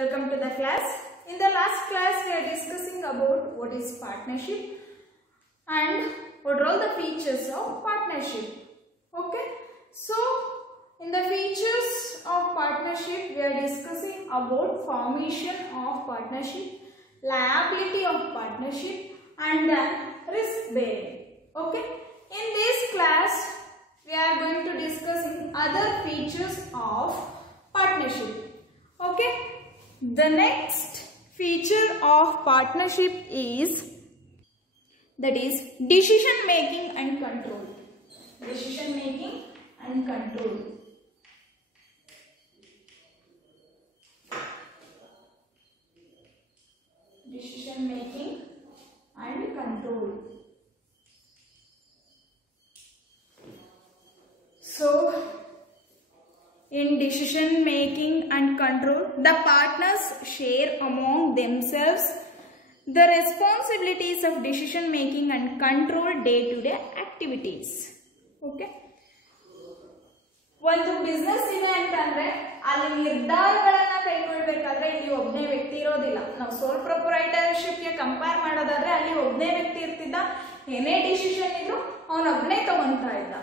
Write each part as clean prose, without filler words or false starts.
welcome to the class. In the last class we are discussing about what is partnership and what are all the features of partnership. Okay, so in the features of partnership we are discussing about formation of partnership, liability of partnership and then risk bearing. Okay, in this class we are going to discussing other features of partnership. Okay, the next feature of partnership is decision making and control. Decision making and control. Decision making and control. So, in decision making and control, the partners share among themselves the responsibilities of decision making and control day-to-day activities. Okay. ಒಂದು business ಇದೆ ಅಂತಂದ್ರೆ ಅಲ್ಲಿ ನಿರ್ಧಾರಗಳನ್ನ ಕೈಗೊಳ್ಳಬೇಕಾದ್ರೆ ಇಲ್ಲಿ ಒಬ್ಬನೇ ವ್ಯಕ್ತಿ ಇರೋದಿಲ್ಲ. ನಾವು ಸೋಲ್ ಪ್ರೊಪ್ರೈಟರ್ಶಿಪ್ ಗೆ ಕಂಪೇರ್ ಮಾಡೋದಾದ್ರೆ ಅಲ್ಲಿ ಒಬ್ಬನೇ ವ್ಯಕ್ತಿ ಇರ್ತಿದ್ದ, ಏನೇ ಡಿಸಿಷನ್ ಇದ್ರು ಅವನೊಬ್ಬನೇ ತಗೊಂತಾ ಇದ್ದ.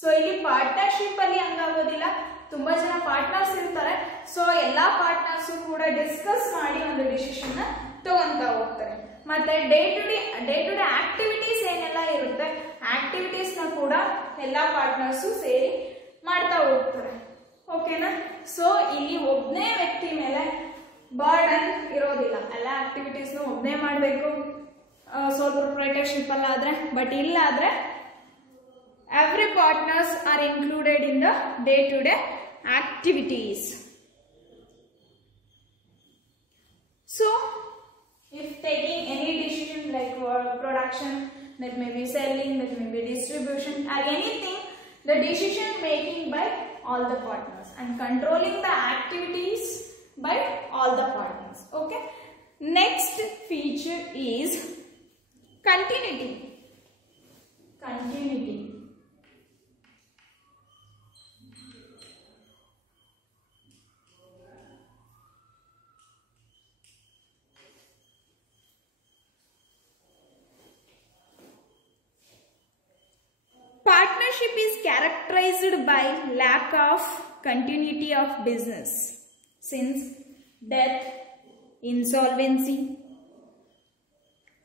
ಸೊ ಇಲ್ಲಿ ಪಾರ್ಟ್ನರ್ಶಿಪ್ ಅಲ್ಲಿ ಹಂಗಾಗೋದಿಲ್ಲ, ತುಂಬಾ ಜನ ಪಾರ್ಟ್ನರ್ಸ್ ಇರ್ತಾರೆ. ಸೊ ಎಲ್ಲಾ ಪಾರ್ಟ್ನರ್ಸ್ ಕೂಡ ಡಿಸ್ಕಸ್ ಮಾಡಿ ಒಂದು ಡಿಸಿಷನ್ ನ ತಗೊಂತಾ ಹೋಗ್ತಾರೆ. ಮತ್ತೆ ಡೇ ಟು ಡೇ ಆಕ್ಟಿವಿಟೀಸ್ ಏನೆಲ್ಲ ಇರುತ್ತೆ, ಆಕ್ಟಿವಿಟೀಸ್ ನ ಕೂಡ ಎಲ್ಲಾ ಪಾರ್ಟ್ನರ್ಸ್ ಸೇರಿ ಮಾಡ್ತಾ ಹೋಗ್ತಾರೆ. ಓಕೆನಾ? ಸೊ ಇಲ್ಲಿ ಒಬ್ಬನೇ ವ್ಯಕ್ತಿ ಮೇಲೆ ಬರ್ಡನ್ ಇರೋದಿಲ್ಲ, ಎಲ್ಲ ಆಕ್ಟಿವಿಟೀಸ್ ಒಬ್ಬನೇ ಮಾಡಬೇಕು ಸೋಲ್ ಪ್ರೊಪ್ರೈಟರ್ಶಿಪ್ ಅಲ್ಲ ಆದ್ರೆ. ಬಟ್ ಇಲ್ಲ ಆದ್ರೆ every partners are included in the day-to-day activities. So, if taking any decision like production, that may be selling, that may be distribution or anything, the decision making by all the partners and controlling the activities by all the partners. Okay. Next feature is continuity. Continuity. Partnership is characterized by lack of continuity of business, since death, insolvency,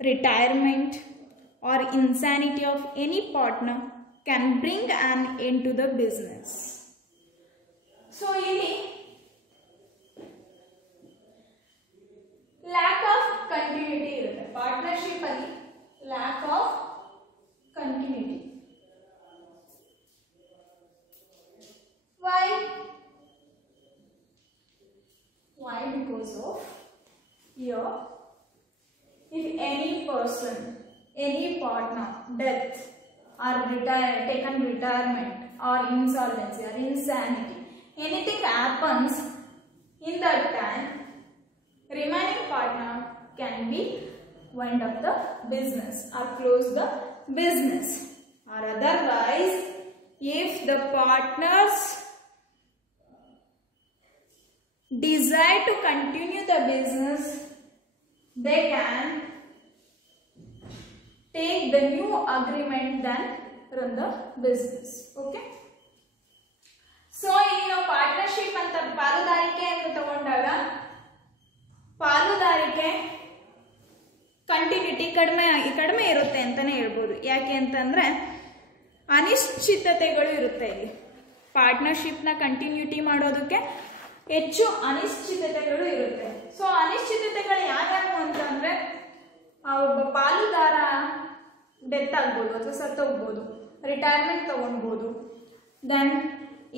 retirement or insanity of any partner can bring an end to the business. So, ಇಲ್ಲಿ lack of continuity ಇರುತ್ತೆ. Partnership ಅಲ್ಲಿ lack of continuity. Why? Because of here, if any person, any partner, death or taken retirement or insolvency or insanity, anything happens in that time, remaining partner can be wind up the business or close the business, or otherwise if the partners desire to continue the business, they can take the new agreement then run the business. Okay. So ಇಲ್ಲಿ ನಾವು partnership ಅಂತ ಪಾಲುದಾರಿಕೆ ಅಂತ ತಗೊಂಡಾಗ ಪಾಲುದಾರಿಕೆ continuity ಕಡಿಮೆ ಇರುತ್ತೆ ಅಂತಾನೆ ಹೇಳ್ಬೋದು. ಯಾಕೆ ಅಂತಂದ್ರೆ ಅನಿಶ್ಚಿತತೆಗಳು ಇರುತ್ತೆ. ಇಲ್ಲಿ ಪಾರ್ಟ್ನರ್ಶಿಪ್ ನ ಕಂಟಿನ್ಯೂಟಿ ಮಾಡೋದಕ್ಕೆ ಹೆಚ್ಚು ಅನಿಶ್ಚಿತತೆಗಳು ಇರುತ್ತೆ. ಸೊ ಅನಿಶ್ಚಿತತೆಗಳು ಯಾವ್ಯಾವು ಅಂತಂದ್ರೆ ಒಬ್ಬ ಪಾಲುದಾರ ಡೆತ್ ಆಗ್ಬೋದು ಅಥವಾ ಸತ್ತೋಗ್ಬೋದು, ರಿಟೈರ್ಮೆಂಟ್ ತಗೊಳ್ಬೋದು, ದೆನ್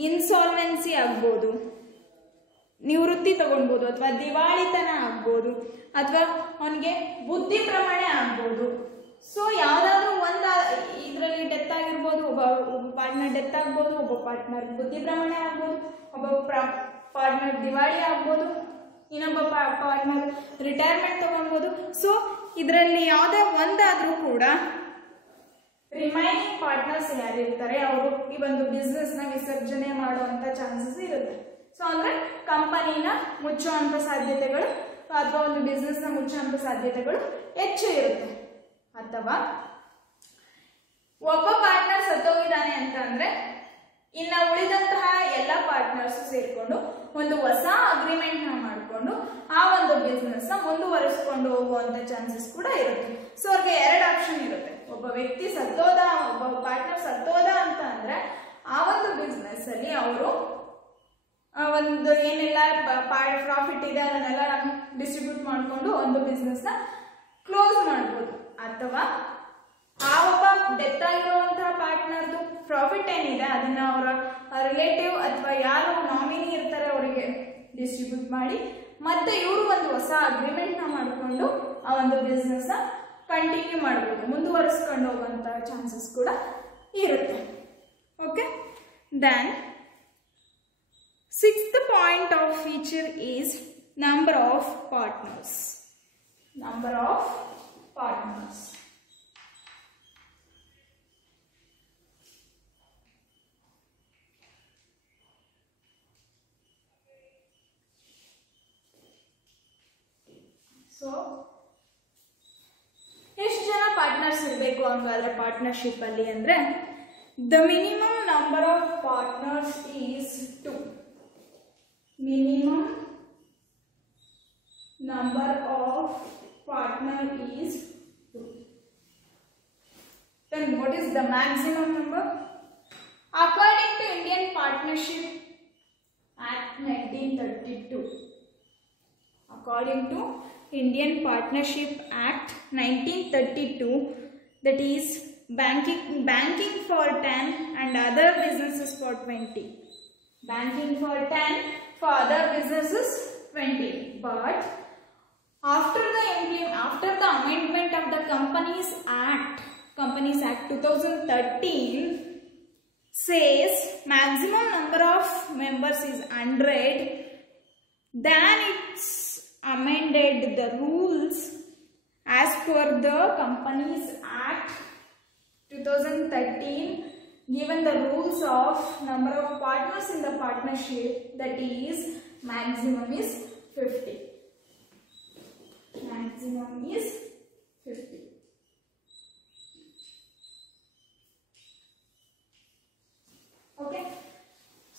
ಇನ್ಸಾಲ್ವೆನ್ಸಿ ಆಗ್ಬೋದು, ನಿವೃತ್ತಿ ತಗೊಳ್ಬೋದು, ಅಥವಾ ದಿವಾಳಿತನ ಆಗ್ಬೋದು, ಅಥವಾ ಅವನಿಗೆ ಬುದ್ಧಿ ಭ್ರಮಣೆ ಆಗ್ಬೋದು. ಸೊ ಯಾವ್ದಾದ್ರು ಒಂದು ಇದರಲ್ಲಿ ಡೆತ್ ಆಗಿರ್ಬೋದು, ಒಬ್ಬ ಪಾರ್ಟ್ನರ್ ಡೆತ್ ಆಗ್ಬೋದು, ಒಬ್ಬ ಪಾರ್ಟ್ನರ್ ಬುದ್ಧಿ ಭ್ರಮಣೆ ಆಗ್ಬೋದು, ಒಬ್ಬ ಪಾರ್ಟ್ನರ್ ದಿವಾಳಿ ಆಗ್ಬೋದು, ಇನ್ನೊಬ್ಬ ಪಾರ್ಟ್ನರ್ ರಿಟೈರ್ಮೆಂಟ್ ತಗೊಳ್ಬೋದು. ಸೊ ಇದರಲ್ಲಿ ಯಾವುದೇ ಒಂದಾದ್ರೂ ಕೂಡ ರಿಮೈನಿಂಗ್ ಪಾರ್ಟ್ನರ್ಸ್ ಯಾರಿರ್ತಾರೆ ಅವರು ಈ ಒಂದು ಬಿಸ್ನೆಸ್ ನ ವಿಸರ್ಜನೆ ಮಾಡುವಂತ ಚಾನ್ಸಸ್ ಇರುತ್ತೆ. ಸೊ ಅಂದ್ರೆ ಕಂಪನಿನ ಮುಚ್ಚುವಂತ ಸಾಧ್ಯತೆಗಳು ಅಥವಾ ಒಂದು ಬಿಸ್ನೆಸ್ ನ ಮುಚ್ಚುವಂತ ಸಾಧ್ಯತೆಗಳು ಹೆಚ್ಚು ಇರುತ್ತೆ. ಅಥವಾ ಒಬ್ಬ ಪಾರ್ಟ್ನರ್ ಸತ್ತೋಗಿದ್ದಾನೆ ಅಂತ ಅಂದ್ರೆ ಇನ್ನ ಉಳಿದಂತಹ ಎಲ್ಲ ಪಾರ್ಟ್ನರ್ಸ್ ಸೇರ್ಕೊಂಡು ಒಂದು ಹೊಸ ಅಗ್ರಿಮೆಂಟ್ ನ ಮಾಡಿಕೊಂಡು ಆ ಒಂದು ಬಿಸ್ನೆಸ್ ನ ಮುಂದುವರಿಸಿಕೊಂಡು ಹೋಗುವಂತ ಚಾನ್ಸಸ್ ಕೂಡ ಇರುತ್ತೆ. ಸೊ ಅವ್ರಿಗೆ 2 ಆಪ್ಷನ್ ಇರುತ್ತೆ. ಒಬ್ಬ ವ್ಯಕ್ತಿ ಸತ್ತೋದ, ಒಬ್ಬ ಪಾರ್ಟ್ನರ್ ಸತ್ತೋದ ಅಂತ ಅಂದ್ರೆ ಆ ಒಂದು ಬಿಸ್ನೆಸ್ ಅಲ್ಲಿ ಅವರು ಒಂದು ಏನೆಲ್ಲ ಪ್ರಾಫಿಟ್ ಇದೆ ಅದನ್ನೆಲ್ಲ ಡಿಸ್ಟ್ರಿಬ್ಯೂಟ್ ಮಾಡಿಕೊಂಡು ಒಂದು ಬಿಸ್ನೆಸ್ ನ ಕ್ಲೋಸ್ ಮಾಡ್ಬೋದು. ಅಥವಾ ಆ ಒಬ್ಬ ಡೆತ್ ಆಗಿರುವಂತಹ ಪಾರ್ಟ್ನರ್ದು ಪ್ರಾಫಿಟ್ ಏನಿದೆ ಅದನ್ನ ಅವರ ರಿಲೇಟಿವ್ ಅಥವಾ ಯಾರು ನಾಮಿನಿ ಇರ್ತಾರೆ ಅವರಿಗೆ ಡಿಸ್ಟ್ರಿಬ್ಯೂಟ್ ಮಾಡಿ ಮತ್ತೆ ಇವರು ಒಂದು ಹೊಸ ಅಗ್ರಿಮೆಂಟ್ ನ ಮಾಡಿಕೊಂಡು ಆ ಒಂದು ಬಿಸ್ನೆಸ್ ನ ಕಂಟಿನ್ಯೂ ಮಾಡ್ಬೋದು, ಮುಂದುವರಿಸ್ಕೊಂಡು ಹೋಗುವಂತಹ ಚಾನ್ಸಸ್ ಕೂಡ ಇರುತ್ತೆ. Okay, then 6th point of feature is number of partners. Number of partners. So ಎಷ್ಟು ಜನ ಪಾರ್ಟ್ನರ್ಸ್ ಇರಬೇಕು ಅಂತಾದ್ರೆ ಪಾರ್ಟ್ನರ್ಶಿಪ್ ಅಲ್ಲಿ ಅಂದ್ರೆ the minimum number of partners is 2. Minimum number of partner is 2. Then what is the maximum number? According to Indian Partnership Act 1932. According to Indian Partnership Act 1932, that is banking for 10 and other businesses for 20. Banking for 10, for other businesses 20. But after the amendment of the Companies Act 2013 says maximum number of members is 100. Then it's amended the rules as per the Companies Act 2013. Given the rules of number of partners in the partnership, that is maximum is 50. Maximum is 50. Okay.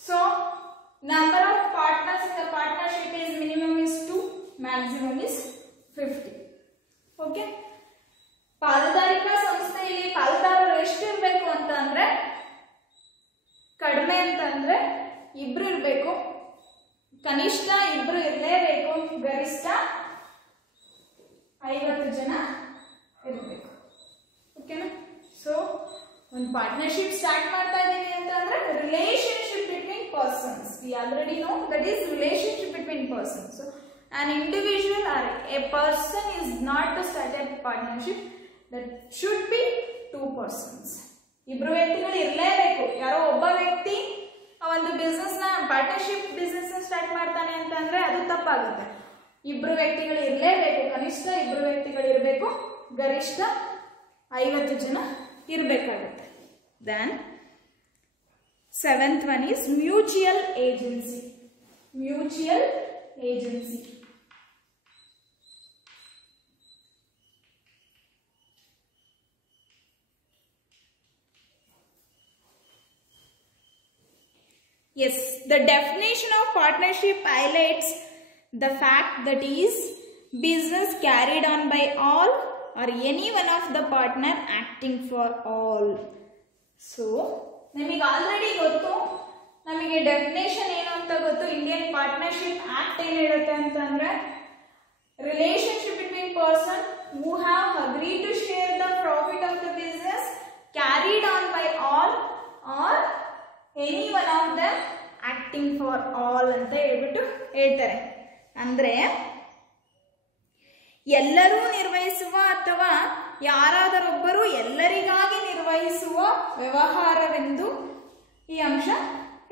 So number of partners in the partnership is minimum is 2, maximum is 50. Okay. ಪಾಲುದಾರಿಕಾ ಸಂಸ್ಥೆಯಲ್ಲಿ ಪಾಲುದಾರರು ಎಷ್ಟು ಇರಬೇಕು ಅಂತ ಅಂದ್ರೆ ಕಡಿಮೆ ಅಂತಂದ್ರೆ 2 ಇರಬೇಕು, ಕನಿಷ್ಠ 2 ಇರಲೇಬೇಕು, ಗರಿಷ್ಠ 50 ಜನ ಇರಬೇಕು. ಓಕೆನಾ? ಸೊ ಒಂದು ಪಾರ್ಟ್ನರ್ಶಿಪ್ ಸ್ಟಾರ್ಟ್ ಮಾಡ್ತಾ ಇದ್ದೀವಿ ಅಂತ ಅಂದ್ರೆ relationship between persons. We already no that is relationship between persons. So an individual or a person is not to start a partnership. That should be 2 persons. 2 ವ್ಯಕ್ತಿಗಳು ಇರಲೇಬೇಕು. ಯಾರೋ ಒಬ್ಬ ವ್ಯಕ್ತಿ ಆ ಒಂದು ಬಿಸ್ನೆಸ್ ನ ಪಾರ್ಟ್ನರ್ಶಿಪ್ ಬಿಸ್ನೆಸ್ ಸ್ಟಾರ್ಟ್ ಮಾಡ್ತಾನೆ ಅಂತ ಅಂದ್ರೆ ಅದು ತಪ್ಪಾಗುತ್ತೆ. 2 ವ್ಯಕ್ತಿಗಳು ಇರಲೇಬೇಕು, ಕನಿಷ್ಠ 2 ವ್ಯಕ್ತಿಗಳು ಇರಬೇಕು, ಗರಿಷ್ಠ 50 ಜನ ಇರಬೇಕಾಗುತ್ತೆ. Then 7th one is mutual agency. Mutual agency. Yes, the definition of partnership highlights the fact that is business carried on by all or any one of the partner acting for all. So, ನಮಗೆ already ಗೊತ್ತು, ನಮಗೆ definition ಏನು ಅಂತ ಗೊತ್ತು. Indian partnership act ಏನು ಹೇಳುತ್ತೆ ಅಂತಂದ್ರೆ relationship between person who have agreed to share the profit of the business carried on by all or any one of them acting for all ಅಂತ ಹೇಳ್ತಾರೆ. ಅಂದ್ರೆ ಎಲ್ಲರೂ ನಿರ್ವಹಿಸುವ ಅಥವಾ ಯಾರಾದರೊಬ್ಬರು ಎಲ್ಲರಿಗಾಗಿ ನಿರ್ವಹಿಸುವ ವ್ಯವಹಾರವೆಂದು ಈ ಅಂಶ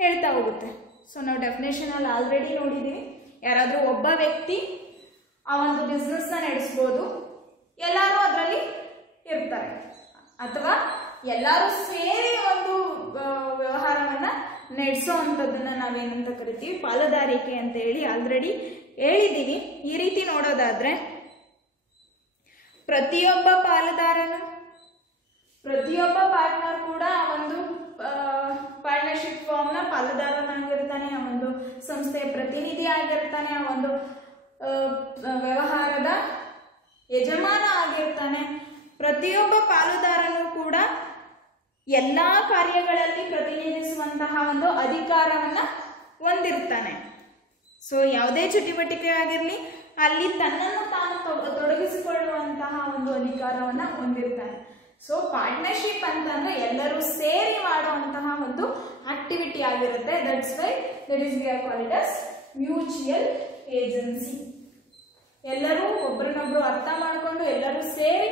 ಹೇಳ್ತಾ ಹೋಗುತ್ತೆ. ಸೊ ನಾವು ಡೆಫಿನೇಷನ್ ಅಲ್ಲಿ ಆಲ್ರೆಡಿ ನೋಡಿದ್ದೀವಿ. ಯಾರಾದರೂ ಒಬ್ಬ ವ್ಯಕ್ತಿ ಆ ಒಂದು ಬಿಸ್ನೆಸ್ ನ ನಡೆಸಬಹುದು, ಎಲ್ಲರೂ ಅದರಲ್ಲಿ ಇರ್ತಾರೆ, ಅಥವಾ ಎಲ್ಲರೂ ಸೇರಿ ಒಂದು ವ್ಯವಹಾರವನ್ನ ನಡೆಸೋ ಅಂಥದ್ದನ್ನ ನಾವೇನಂತ ಕರಿತೀವಿ, ಪಾಲುದಾರಿಕೆ ಅಂತ ಹೇಳಿ ಆಲ್ರೆಡಿ ಹೇಳಿದ್ದೀವಿ. ಈ ರೀತಿ ನೋಡೋದಾದ್ರೆ ಪ್ರತಿಯೊಬ್ಬ ಪಾರ್ಟ್ನರ್ ಕೂಡ ಒಂದು ಪಾರ್ಟ್ನರ್ಶಿಪ್ ಫಾರ್ಮ್ ನ ಪಾಲುದಾರನಾಗಿರ್ತಾನೆ, ಆ ಒಂದು ಸಂಸ್ಥೆಯ ಪ್ರತಿನಿಧಿ ಆಗಿರ್ತಾನೆ, ಆ ಒಂದು ವ್ಯವಹಾರದ ಯಜಮಾನ ಆಗಿರ್ತಾನೆ. ಪ್ರತಿಯೊಬ್ಬ ಪಾಲುದಾರನು ಕೂಡ ಎಲ್ಲಾ ಕಾರ್ಯಗಳಲ್ಲಿ ಪ್ರತಿನಿಧಿಸುವಂತಹ ಒಂದು ಅಧಿಕಾರವನ್ನ ಹೊಂದಿರ್ತಾನೆ. ಸೊ ಯಾವುದೇ ಚಟುವಟಿಕೆ ಆಗಿರಲಿ ಅಲ್ಲಿ ತನ್ನನ್ನು ತಾನು ತೊಡಗಿಸಿಕೊಳ್ಳುವಂತಹ ಒಂದು ಅಧಿಕಾರವನ್ನ ಹೊಂದಿರ್ತಾನೆ. ಸೊ ಪಾರ್ಟ್ನರ್ಶಿಪ್ ಅಂತಂದ್ರೆ ಎಲ್ಲರೂ ಸೇರಿ ಮಾಡುವಂತಹ ಒಂದು ಆಕ್ಟಿವಿಟಿ ಆಗಿರುತ್ತೆ. That's why that is we are called it as mutual agency. ಎಲ್ಲರೂ ಒಬ್ಬರನ್ನೊಬ್ರು ಅರ್ಥ ಮಾಡಿಕೊಂಡು ಎಲ್ಲರೂ ಸೇರಿ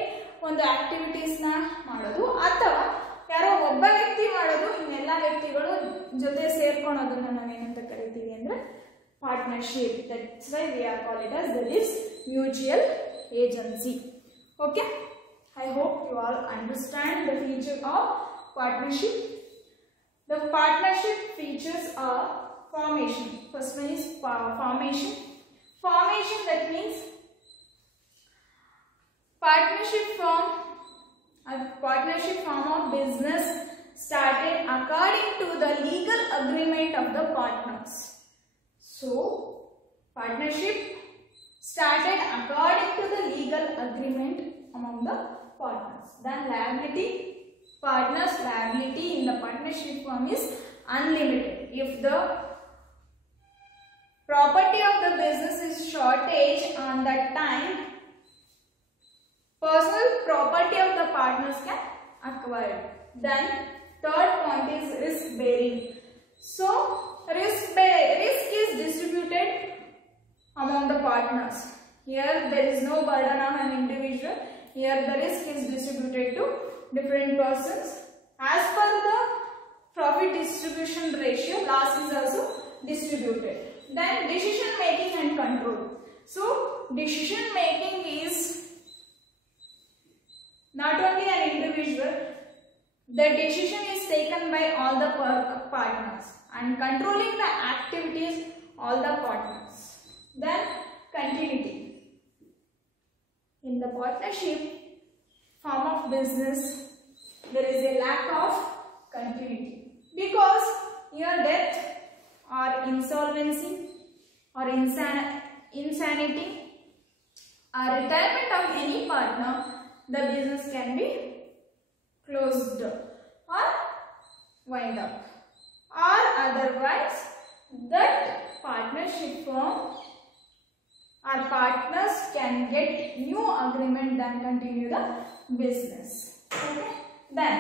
ಒಂದು ಆಕ್ಟಿವಿಟೀಸ್ ನ ಮಾಡೋದು, ಅಥವಾ ಯಾರೋ ಒಬ್ಬ ವ್ಯಕ್ತಿ ಮಾಡೋದು, ಇನ್ನೆಲ್ಲ ವ್ಯಕ್ತಿಗಳು ಜೊತೆ ಸೇರ್ಕೊಳೋದನ್ನ ನಾವೇನಂತ ಕರಿತೀವಿ ಅಂದ್ರೆ partnership. That's why we are called it as that is mutual agency. Okay, I hope you all understand the feature of partnership. The partnership features are formation. First one is formation. That means partnership form of business started according to the legal agreement of the partners. So, partnership started according to the legal agreement among the partners. Then partners' liability in the partnership form is unlimited. If the property of the business is shortage on that time, personal property of the partners can acquire. Then third point is risk bearing. So risk is distributed among the partners. Here there is no burden on an individual. Here the risk is distributed to different persons. As per the profit distribution ratio, loss is also distributed. Then decision making and control. So decision making is not only an individual, the decision is taken by all the partners, and controlling the activities all the partners. Then continuity. In the partnership form of business, there is a lack of continuity because your death or insolvency or insanity or retirement of any partner, the business can be closed or wind up, or otherwise that partnership firm or partners can get new agreement than continue the business. Okay. Then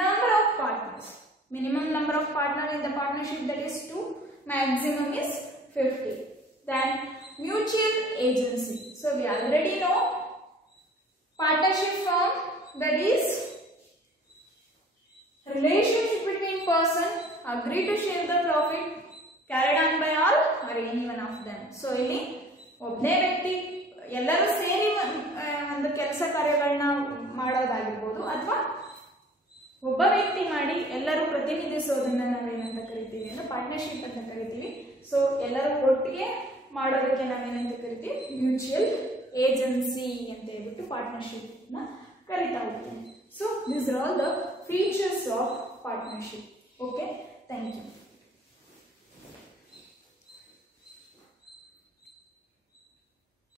number of partners. Minimum number of partners in the partnership, that is 2. Maximum is 50. Then mutual agency. So we already know partnership firm, that is relationship between person agree to share the profit carried on by all or any one of them. So ಇಲ್ಲಿ ಒಬ್ಬನೇ ವ್ಯಕ್ತಿ ಎಲ್ಲರೂ ಸೇರಿ ಒಂದು ಕೆಲಸ ಕಾರ್ಯಗಳನ್ನ ಮಾಡೋದಾಗಿರ್ಬೋದು, ಅಥವಾ ಒಬ್ಬ ವ್ಯಕ್ತಿ ಮಾಡಿ ಎಲ್ಲರೂ ಪ್ರತಿನಿಧಿಸೋದನ್ನ ನಾವೇನಂತ ಕರಿತೀವಿ ಅಂದ್ರೆ ಪಾರ್ಟ್ನರ್ಶಿಪ್ ಅಂತ ಕರಿತೀವಿ. ಸೊ ಎಲ್ಲರೂ ಒಟ್ಟಿಗೆ ಮಾಡೋದಕ್ಕೆ ನಾವೇನಂತ ಕರಿತೀವಿ, ಮ್ಯೂಚುವಲ್ ಏಜೆನ್ಸಿ ಅಂತ ಹೇಳ್ಬಿಟ್ಟು ಪಾರ್ಟ್ನರ್ಶಿಪ್ ನ ಕರಿತಾ ಹೋಗ್ತೀವಿ. So these are all the features of partnership. Okay, thank you.